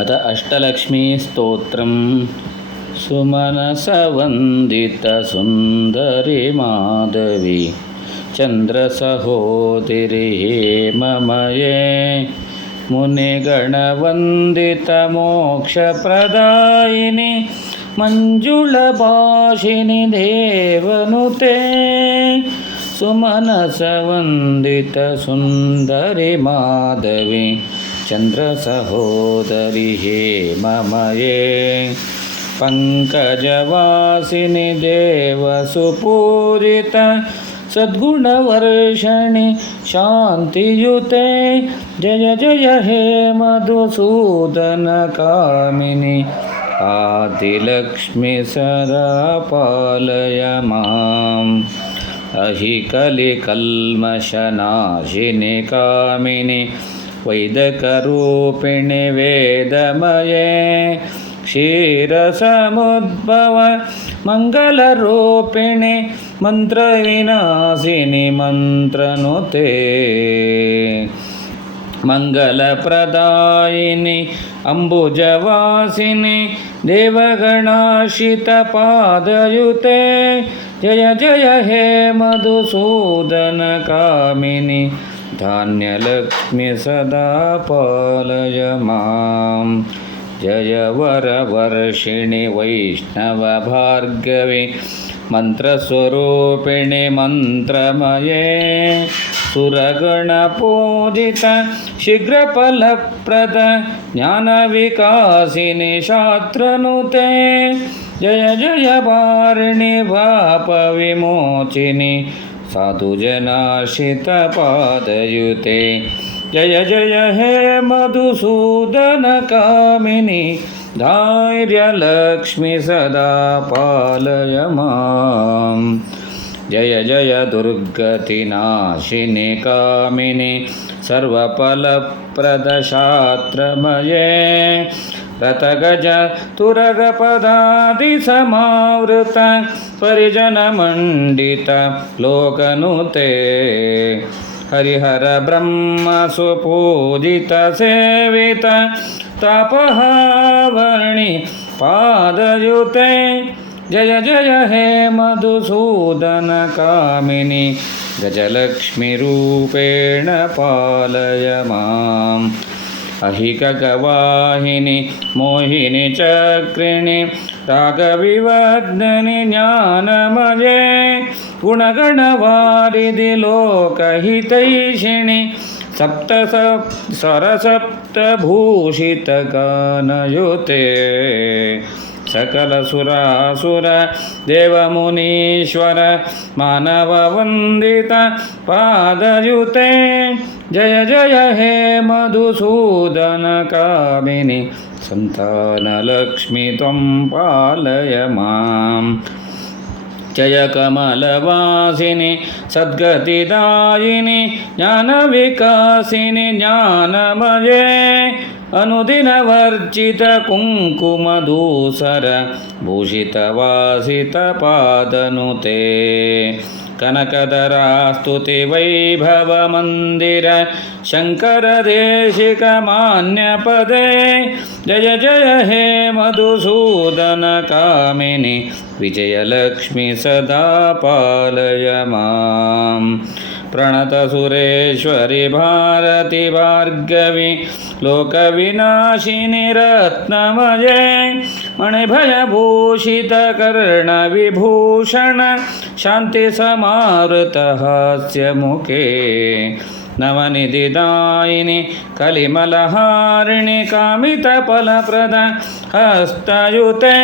अथ अष्टलक्ष्मीस्तोत्रम् सुमनसवन्दितसुन्दरि माधवी चन्द्रसहोदरि हेममये मुनिगणवन्दितमोक्षप्रदायिनि मञ्जुलभाषिनि देवनुते सुमनसवन्दितसुन्दरि माधवी चन्द्रसहोदरि हेममये पङ्कजवासिनि देवसुपूजित सद्गुणवर्षणि शान्तियुते जय जय हे मधुसूदनकामिनि आदिलक्ष्मि सदा पालय माम् अहिकलिकल्मषनाशिनि कामिनि वैदकरूपिणि वेदमये क्षीरसमुद्भव मङ्गलरूपिणि मन्त्रविनाशिनि मन्त्रनुते मङ्गलप्रदायिनि अम्बुजवासिनि देवगणाश्रितपादयुते जय जय हे मधुसूदनकामिनि धान्यलक्ष्मि सदा पालय माम् जय वरवर्षिणि वैष्णवभार्गवि मन्त्रस्वरूपिणि मन्त्रमये सुरगणपूजित शीघ्रफलप्रद ज्ञानविकासिनि शास्त्रनुते जय जय वारिणि पापविमोचिनि साधुजनाश्रितपादयुते जय जय हे मधुसूदनकामिनि धैर्यलक्ष्मि सदा पालय माम् जय जय दुर्गतिनाशिनि कामिनि सर्वफलप्रदशास्त्रमये रथगज तुरगपदादिसमावृत परिजनमण्डित लोकनुते हरिहर ब्रह्म सुपूजित सेवित तापहावर्णि पादयुते जय जय हे मधुसूदनकामिनि गजलक्ष्मीरूपेण पालय माम् अहिकगवाहिनि मोहिनि चक्रिणि रागविवर्धनि ज्ञानमये गुणगणवारिधि लोकहितैषिणि सरसप्तभूषितगानयुते सकलसुरासुर देवमुनीश्वर मानववन्दित पादयुते जय जय हे मधुसूदनकामिनि सन्तानलक्ष्मि त्वं पालय माम् जय कमलवासिनि सद्गतिदायिनि ज्ञानविकासिनि ज्ञानमये अनुदिनवर्जित कुङ्कुमधूसर भूषितवासितपादनुते कनकधरास्तुति वैभवमन्दिर शङ्करदेशिकमान्यपदे जय जय हे मधुसूदनकामिनि विजयलक्ष्मि सदा पालय माम् प्रणतसुरेश्वरि भारति भार्गवि लोकविनाशिनि रत्नमये मणिभयभूषितकर्णविभूषण शान्तिसमावृतहास्यमुखे नवनिधिदायिनि कलिमलहारिणि कामितफलप्रद हस्तयुते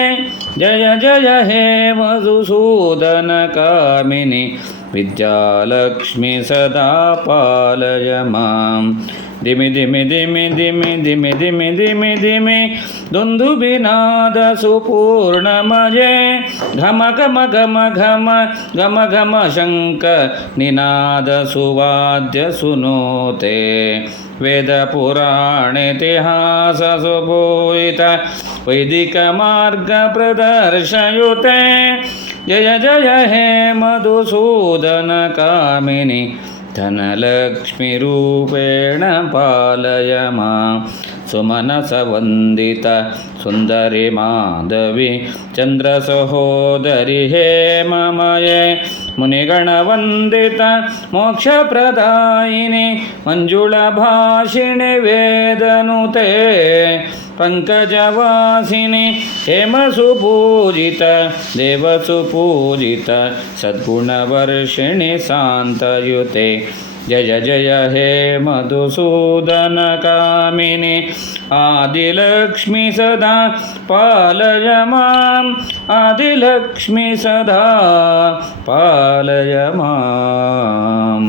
जय जय हे मधुसूदनकामिनि विद्यालक्ष्मि सदा पालय माम् धिमि धिमि धिमि धिमि धिमि धिमि धिमि धिमि दुन्दुभिनादसुपूर्णमये घम घम घम घम घम घम शङ्ख निनादसुवाद्यसुनोते वेदपुराणेतिहाससुपूजित वैदिकमार्गप्रदर्शयुते जय जय हे मधुसूदनकामिनि धनलक्ष्मीरूपेण पालय मां ಸುಮನಸವಂದಿತ ಸುಂದರಿ ಮಾಧವಿ ಚಂದ್ರಸಹೋದರಿ ಹೇಮಮಯೇ ಮುನಿಗಣವಂದಿತ ಮೋಕ್ಷಪ್ರದಾಯಿನಿ ಮಂಜುಳಭಾಷಿಣಿ ವೇದನುತೆ ಪಂಕಜವಾಸಿನಿ ಹೇಮಸುಪೂಜಿತ ದೇವಸುಪೂಜಿತ ಸದ್ಗುಣವರ್ಷಿಣಿ ಶಾಂತಯುತೆ ಜಯ ಜಯ ಹೇ ಮಧುಸೂದನ ಕಾಮಿನಿ ಆದಿಲಕ್ಷ್ಮಿ ಸದಾ ಪಾಲಯ ಮಾಂ ಆದಿಲಕ್ಷ್ಮಿ ಸದಾ ಪಾಲಯ ಮಾಂ.